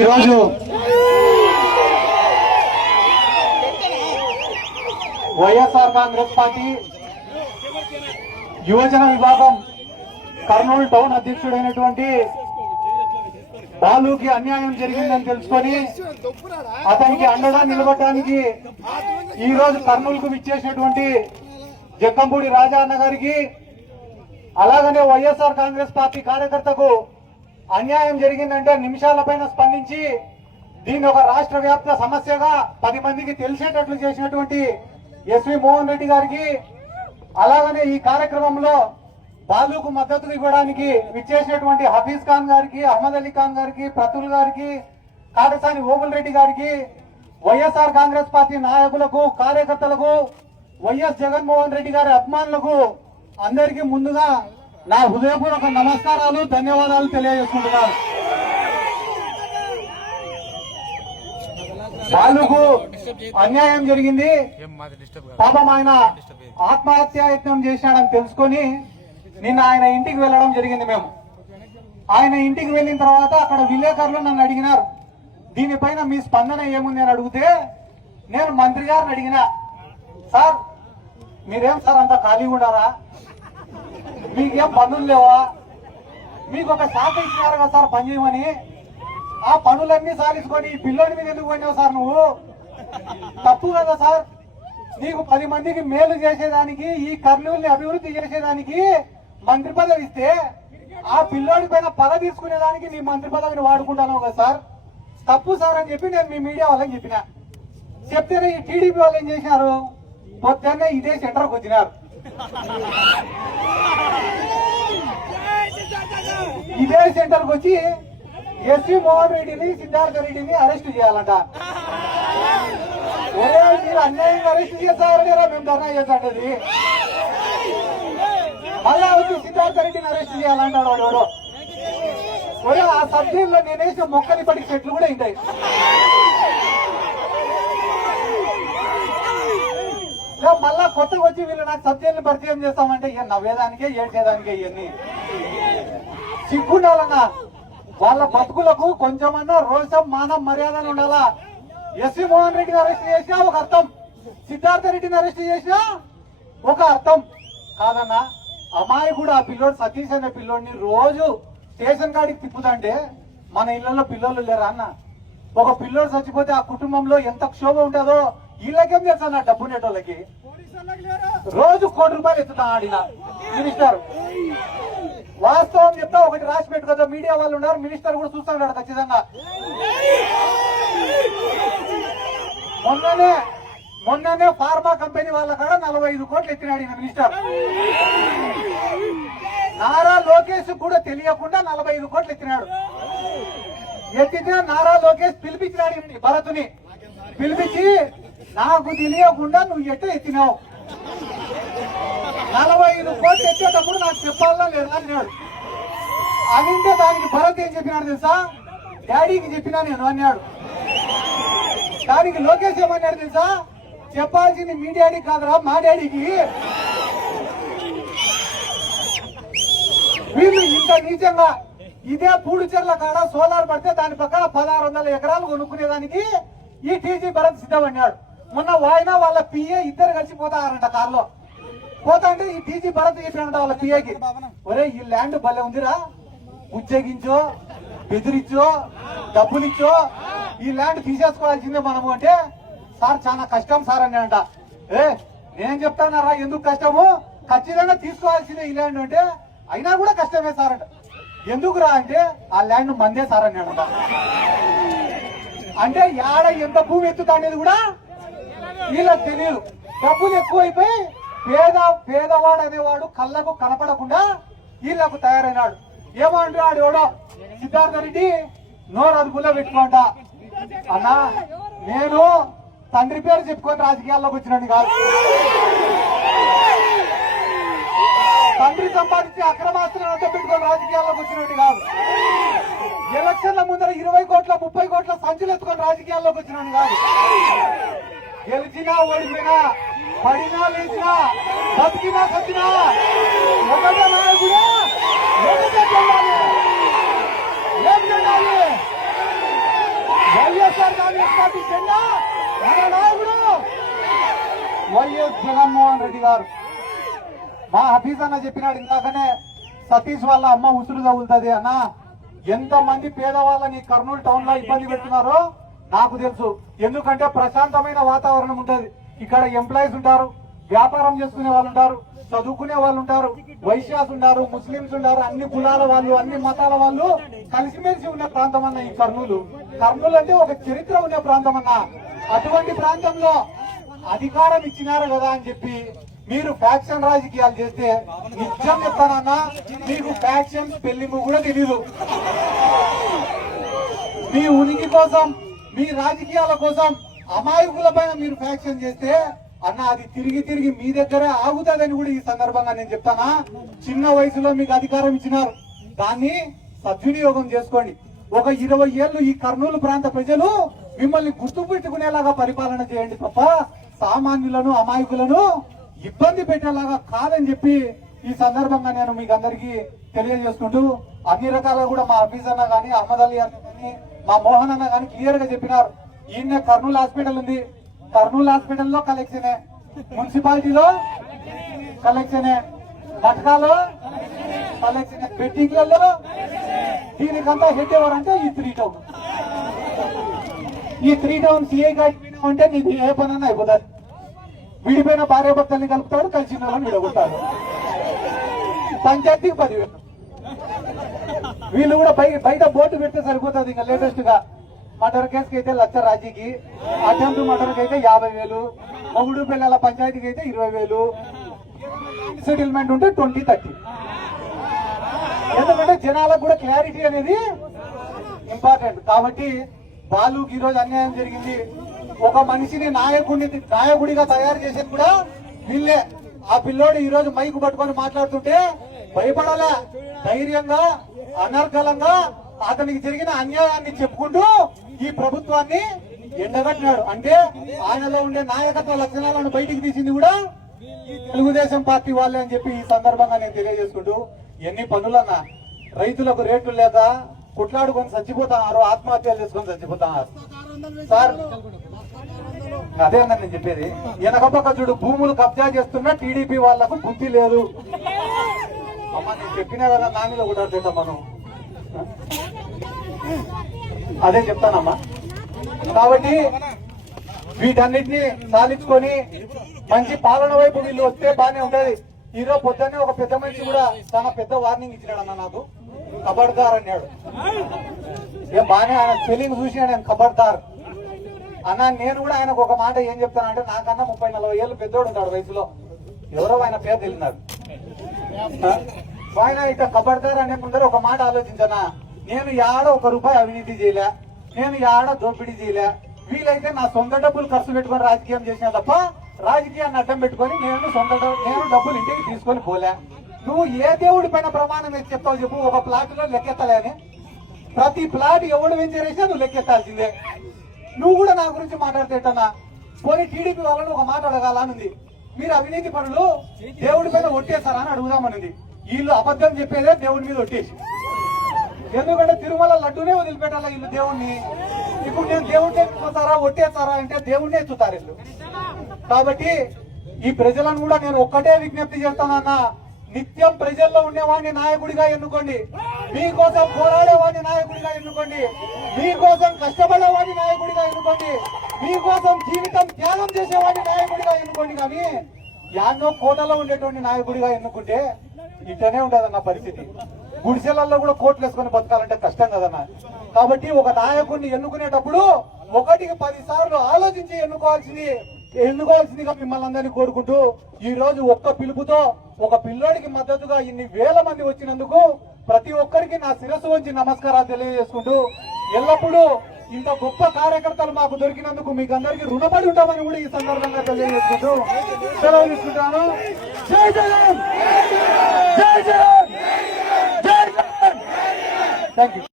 ఈరోజు వైఎస్ఆర్ కాంగ్రెస్ పార్టీ యువజన విభాగం కర్నూలు టౌన్ అధ్యక్షుడైనటువంటి బాలుకి అన్యాయం జరిగిందని తెలుసుకొని అతనికి అండగా నిలబడడానికి ఈ రోజు కర్నూలుకు విచ్చేసినటువంటి జక్కంపూడి రాజా అన్న గారికి, అలాగనే వైఎస్ఆర్ కాంగ్రెస్ పార్టీ కార్యకర్తకు అన్యాయం జరిగిందంటే నిమిషాల పైన స్పందించి దీన్ని ఒక రాష్ట్ర వ్యాప్త సమస్యగా 10 మందికి తెలిసేటట్లు చేసినటువంటి ఎస్వి మోహన్ రెడ్డి గారికి, అలాగనే ఈ కార్యక్రమంలో బాలుకు మద్దతు ఇవ్వడానికి విచ్చేసినటువంటి హఫీజ్ ఖాన్ గారికి, అహ్మద్ అలీ ఖాన్ గారికి, ప్రతుల్ గారికి, కాటసాని ఓబుల్ రెడ్డి గారికి, వైఎస్ఆర్ కాంగ్రెస్ పార్టీ నాయకులకు, కార్యకర్తలకు, వైఎస్ జగన్మోహన్ రెడ్డి గారి అభిమానులకు అందరికీ ముందుగా నా హృదయపూర్వక నమస్కారాలు, ధన్యవాదాలు తెలియజేసుకుంటున్నాను. బాలుకు అన్యాయం జరిగింది, పాపం ఆయన ఆత్మహత్యాయత్నం చేశాడని తెలుసుకొని నిన్న ఆయన ఇంటికి వెళ్ళడం జరిగింది. మేము ఆయన ఇంటికి వెళ్ళిన తర్వాత అక్కడ విలేకరులు నన్ను అడిగినారు, దీనిపైన మీ స్పందన ఏముంది అని అడిగితే నేను మంత్రి గారిని అడిగినా, సార్ మీరేం సార్ అంత ఖాళీగా ఉండారా, మీకేం పనులు లేవా, మీకు ఒక శాఖ ఇచ్చినారు కదా సార్ పని చేయమని, ఆ పనులన్నీ సాధించుకొని ఈ పిల్లోడి మీద ఎందుకు పోయినావు సార్, నువ్వు తప్పు కదా సార్, నీకు 10 మందికి మేలు చేసేదానికి, ఈ కర్నూలుని అభివృద్ధి చేసేదానికి మంత్రి పదవి ఇస్తే ఆ పిల్లోడి పైన పగ తీసుకునేదానికి నీ మంత్రి పదవిని వాడుకుంటాను కదా సార్, తప్పు సార్ అని చెప్పి నేను మీ మీడియా వాళ్ళని చెప్పిన. చెప్తేనే ఈ టీడీపీ వాళ్ళు ఏం చేసినారు, పొద్దున్నే ఇదే సెంటర్కి వచ్చినారు. ఇదే సెంటర్కి వచ్చి ఎస్వి మోహన్ రెడ్డిని, సిద్ధార్థ రెడ్డిని అరెస్ట్ చేయాలంట. మీరు అన్యాయంగా అరెస్ట్ చేస్తారని మేము ధర్నా చేస్తాంటది, మళ్ళా వచ్చి సిద్ధార్థ రెడ్డిని అరెస్ట్ చేయాలంటాడు వాడు. ఒరే ఆ సబ్జెక్టులో నేను వేసిన మొక్కలు ఇప్పటికి చెట్లు కూడా ఉంటాయి. మళ్ళా కొత్తగా వచ్చి వీళ్ళు నాకు సబ్జెక్టులు పరిచయం చేస్తామంటే ఇక నవ్వేదానికే ఏడ్చేదానికే ఇవన్నీ సిగ్గుండాలన్నా. వాళ్ళ బతుకులకు కొంచెమన్నా రోషం, మానం, మర్యాదలు ఉండాలా. ఎస్వి మోహన్ రెడ్డిని అరెస్ట్ చేసినా ఒక అర్థం, సిద్ధార్థ రెడ్డిని అరెస్ట్ చేసినా ఒక అర్థం కాదన్నా. అమాయకుడు ఆ పిల్లోడు, సతీష్ అనే పిల్లోడిని రోజు స్టేషన్ కాడికి తిప్పుతుంటే మన ఇళ్లలో పిల్లలు లేరా అన్న. ఒక పిల్లోడు చచ్చిపోతే ఆ కుటుంబంలో ఎంత క్షోభ ఉంటుందో వీళ్ళకేం చేస్తాను, డబ్బు నెట్టోళ్ళకి రోజు ₹1 కోటి ఎత్తుతా ఆడిన మినిస్టర్. వాస్తవం చెప్తా, ఒకటి రాసి పెట్టుకోదా, మీడియా వాళ్ళు ఉన్నారు, మినిస్టర్ కూడా చూస్తున్నాడు ఖచ్చితంగా. మొన్ననే ఫార్మా కంపెనీ వాళ్ళ కాడ 45 కోట్లు ఎత్తినాడు ఈయన మినిస్టర్. నారా లోకేష్ కూడా తెలియకుండా 45 కోట్లు ఎత్తినాడు. ఎత్తితే నారా లోకేష్ పిలిపించినాడు భరత్ని, పిలిపించి నాకు తెలియకుండా నువ్వు ఎట్లా ఎత్తినావు, 45 కోట్లు ఎత్తేటప్పుడు నాకు చెప్పాలా లేదా అన్నాడు. అనింటే దానికి భరత్ ఏం చెప్పినాడు తెలుసా, డాడీకి చెప్పినా నేను అన్నాడు. దానికి లోకేష్ ఏమన్నాడు తెలుసా, చెప్పాల్సింది మీ డాడీ కాదురా మా డాడీకి. వీళ్ళు ఇంత నీచంగా ఇదే పూడిచెర్ల కాడ సోలార్ పడితే దాని పక్కన 1600 ఎకరాలు కొనుక్కునేదానికి ఈ టీజీ భరత్ సిద్ధమన్నాడు. మొన్న వాయినా వాళ్ళ పిఏ ఇద్దరు కలిసి పోతారంట కారులో. పోతా అంటే ఈ టీజీ భరత్ చెప్పినంట వాళ్ళ పిఏకి, ఒరే ఈ ల్యాండ్ భలే ఉందిరా, ఉద్యోగించో, బెదిరించో, డబ్బులిచ్చో ఈ ల్యాండ్ తీసేసుకోవాల్సిందే మనము అంటే, సార్ చాలా కష్టం సార్ అని అంట. నేను చెప్తానారా ఎందుకు కష్టము, ఖచ్చితంగా తీసుకోవాల్సిందే ఈ ల్యాండ్ అంటే, అయినా కూడా కష్టమే సార్ అంట. ఎందుకురా అంటే ఆ ల్యాండ్ మందే సార్ అని అంట. అంటే యాడ ఎంత భూమి ఎత్తుతా అనేది కూడా వీళ్ళకి తెలియదు. డబ్బులు ఎక్కువైపోయి పేదవాడు అనేవాడు కళ్ళకు కనపడకుండా వీళ్ళకు తయారైనాడు. ఏమంటాడు ఎవడో సిద్ధార్థ రెడ్డి నోరు అదుపులో పెట్టుకోంట అన్నా, నేను తండ్రి పేరు చెప్పుకొని రాజకీయాల్లోకి వచ్చినట్టు కాదు, తండ్రి సంపాదించి అక్రమాస్తులను పెట్టుకొని రాజకీయాల్లోకి వచ్చినట్టు కాదు, ఎలక్షన్ల ముందర 20 కోట్ల 30 కోట్ల సంచులు ఎత్తుకొని రాజకీయాల్లోకి వచ్చినట్టు కాదు. గెలిచినా ఓడిపోయినా, పడినా లేచినా, బతికినా సచ్చినా ఒకటే నాయకుడే, ఒకటే చెల్లాలి, ఏం చెల్లాలి వైఎస్ఆర్ కాంగ్రెస్ పార్టీ జెండా మన నాయకుడు వైఎస్ జగన్మోహన్ రెడ్డి గారు. మా హఫీజ్ అన్న చెప్పినాడు ఇందాకనే, సతీష్ వాళ్ళ అమ్మ ఉసురు తగులుతుంది అన్న. ఎంతమంది పేదవాళ్ళని కర్నూలు టౌన్ లో ఇబ్బంది పెడుతున్నారో నాకు తెలుసు. ఎందుకంటే ప్రశాంతమైన వాతావరణం ఉంటుంది. ఇక్కడ ఎంప్లాయీస్ ఉంటారు, వ్యాపారం చేసుకునే వాళ్ళు ఉంటారు, చదువుకునే వాళ్ళు ఉంటారు, వైశ్యాస్ ఉంటారు, ముస్లింస్ ఉంటారు, అన్ని కులాల వాళ్ళు, అన్ని మతాల వాళ్ళు కలిసిమెలిసి ఉన్న ప్రాంతం అన్న ఈ కర్నూలు. కర్నూలు అంటే ఒక చరిత్ర ఉన్న ప్రాంతం అన్న. అటువంటి ప్రాంతంలో అధికారం ఇచ్చినారు కదా అని చెప్పి మీరు ఫ్యాక్షన్ రాజకీయాలు చేస్తే నిజం చెప్తానన్నా, మీకు ఫ్యాక్షన్ పెళ్లిము కూడా తెలీదు. మీ ఉనికి కోసం, మీ రాజకీయాల కోసం అమాయకుల పైన మీరు ఫ్యాక్షన్ చేస్తే అన్న అది తిరిగి తిరిగి మీ దగ్గరే ఆగుతుందని కూడా ఈ సందర్భంగా నేను చెప్తానా. చిన్న వయసులో మీకు అధికారం ఇచ్చినారు, దాన్ని సద్వినియోగం చేసుకోండి. ఒక 20 ఏళ్లు ఈ కర్నూలు ప్రాంత ప్రజలు మిమ్మల్ని గుర్తుపెట్టుకునేలాగా పరిపాలన చేయండి తప్ప సామాన్యులను అమాయకులను ఇబ్బంది పెట్టేలాగా కాదని చెప్పి ఈ సందర్భంగా నేను మీకు అందరికీ తెలియజేసుకుంటూ, అన్ని రకాలుగా కూడా మా హఫీజ్ అన్న గానీ, అహ్మద్ అలీ అన్న కానీ, మా మోహన్ అన్న గానీ క్లియర్ గా చెప్పినారు. ఈయన కర్నూలు హాస్పిటల్ ఉంది, కర్నూలు హాస్పిటల్లో కలెక్షనే, మున్సిపాలిటీలో కలెక్షనే, పథకాలు కలెక్షనే, బెట్టింగ్లలో. దీనికంతా హెడ్ ఎవరంటే ఈ 3 టౌన్. ఈ 3 టౌన్ సిఐ గారి అంటే నీకు ఏ పనన్నా అయిపోతుంది. విడిపోయిన భార్య భర్తల్ని కలుపుతాడు, కలిసిన వాళ్ళని విడగొట్టాడు. పంచాయతీకి 10,000. వీళ్ళు కూడా బయట బోర్డు పెడితే సరిపోతుంది. ఇంకా లేటెస్ట్ గా మర్డర్ కేసుకి అయితే 1,00,000 రాజీకి, అటెంప్ట్ మర్డర్కి అయితే 50,000, మొగుడు పిల్లల పంచాయతీకి అయితే 20,000, సెటిల్మెంట్ ఉంటే 20-30. ఎందుకంటే జనాలకు కూడా క్లారిటీ అనేది ఇంపార్టెంట్. కాబట్టి బాలుకి ఈరోజు అన్యాయం జరిగింది. ఒక మనిషిని నాయకుడిగా తయారు చేసేది కూడా వీళ్ళే. ఆ పిల్లోడు ఈ రోజు మైకు పట్టుకొని మాట్లాడుతుంటే భయపడాలా, ధైర్యంగా అనర్గళంగా అతనికి జరిగిన అన్యాయాన్ని చెప్పుకుంటూ ఈ ప్రభుత్వాన్ని ఎండగట్టినాడు. అంటే ఆయనలో ఉండే నాయకత్వ లక్షణాలను బయటికి తీసింది కూడా తెలుగుదేశం పార్టీ వాళ్ళే అని చెప్పి ఈ సందర్భంగా నేను తెలియజేసుకుంటూ, ఎన్ని పనులన్నా రైతులకు రేట్లు లేక కొట్లాడుకొని చచ్చిపోతున్నారు, ఆత్మహత్యలు చేసుకొని చచ్చిపోతున్నారు సార్. అదే అన్న నేను చెప్పేది. వెనకపక్క చూడు, భూములు కబ్జా చేస్తున్నా టీడీపీ వాళ్లకు బుద్ధి లేదు. అమ్మ నేను చెప్పినా కదా, నా మీద కూడా మనం అదే చెప్తానమ్మా. కాబట్టి వీటన్నిటిని సాధించుకొని మంచి పాలన వైపు వీళ్ళు వస్తే బానే ఉంటది. ఈరోజు పొద్దున్నే ఒక పెద్ద మనిషి కూడా చాలా పెద్ద వార్నింగ్ ఇచ్చినాడు అన్న, నాకు ఖబర్దార్ అన్నాడు. ఏం బానే ఆయన స్పెల్లింగ్ చూసి నేను ఖబర్దార్ అన్న. నేను కూడా ఆయనకు ఒక మాట ఏం చెప్తానంటే, నాకన్నా 30-40 ఏళ్ళు పెద్దోడు ఉంటాడు వయసులో, ఎవరో ఆయన పేరు తెలియదు. ఆయన ఇక ఖబర్దార్ అనే ముందర ఒక మాట ఆలోచించనా, నేను యాడ 1 రూపాయి అవినీతి చేయలే, నేను యాడ దోపిడీ చేయలే. వీలైతే నా సొంత డబ్బులు ఖర్చు పెట్టుకొని రాజకీయం చేసినా తప్ప రాజకీయాన్ని అడ్డం పెట్టుకొని నేను డబ్బులు ఇంటికి తీసుకొని పోలే. నువ్వు ఏ దేవుడి పైన ప్రమాణం వేసి చెప్తావు చెప్పు? ఒక ప్లాట్ లో లెక్కెత్తలే అని, ప్రతి ప్లాట్ ఎవడు వెంచరేసినా నువ్వు లెక్కెత్తాల్సిందే. నువ్వు కూడా నా గురించి మాట్లాడితేటన్నా పోనీ టీడీపీ వాళ్ళని ఒక మాట అడగాలనుంది. మీరు అవినీతి పనులు దేవుడి పైన ఒట్టేస్తారా అని అడుగుదామనుంది. వీళ్ళు అబద్ధం చెప్పేదే దేవుడి మీద ఒట్టేసి, ఎందుకంటే తిరుమల లడ్డూనే వదిలిపెట్టాలా వీళ్ళు దేవుణ్ణి. ఇప్పుడు నేను దేవుడిని ఎత్తుతారా ఒట్టేస్తారా అంటే దేవుడినే ఎత్తుతారు వీళ్ళు. కాబట్టి ఈ ప్రజలను కూడా నేను ఒక్కటే విజ్ఞప్తి చేస్తానన్నా, నిత్యం ప్రజల్లో ఉండేవాడిని నాయకుడిగా ఎన్నుకోండి, మీకోసం పోరాడేవాడిని నాయకుడిగా ఎన్నుకోండి, మీకోసం కష్టపడేవాడిని నాయకుడిగా ఎన్నుకోండి, మీకోసం జీవితం త్యాగం చేసేవాడిని నాయకుడిగా ఎన్నుకోండి. కానీ యాన్నో కోటలో ఉండేటువంటి నాయకుడిగా ఎన్నుకుంటే ఇట్లనే ఉండదన్న పరిస్థితి. గుడిసెలలో కూడా కోట్లు వేసుకొని బతకాలంటే కష్టం కదన్నా. కాబట్టి ఒక నాయకుడిని ఎన్నుకునేటప్పుడు 1కి 10 సార్లు ఆలోచించి ఎన్నుకోవాల్సిందిగా మిమ్మల్ని అందరినీ కోరుకుంటూ, ఈ రోజు ఒక్క పిలుపుతో ఒక పిల్లోడికి మద్దతుగా ఇన్ని వేల మంది వచ్చినందుకు ప్రతి ఒక్కరికి నా శిరస్సు వంచి నమస్కారాలు తెలియజేసుకుంటూ, ఎల్లప్పుడూ ఇంత గొప్ప కార్యకర్తలు మాకు దొరికినందుకు మీకు అందరికీ రుణపడి ఉంటామని కూడా ఈ సందర్భంగా తెలియజేసుకుంటూ సెలవు తీసుకుంటాను. జై జగన్, జై జగన్, జై జగన్. Thank you.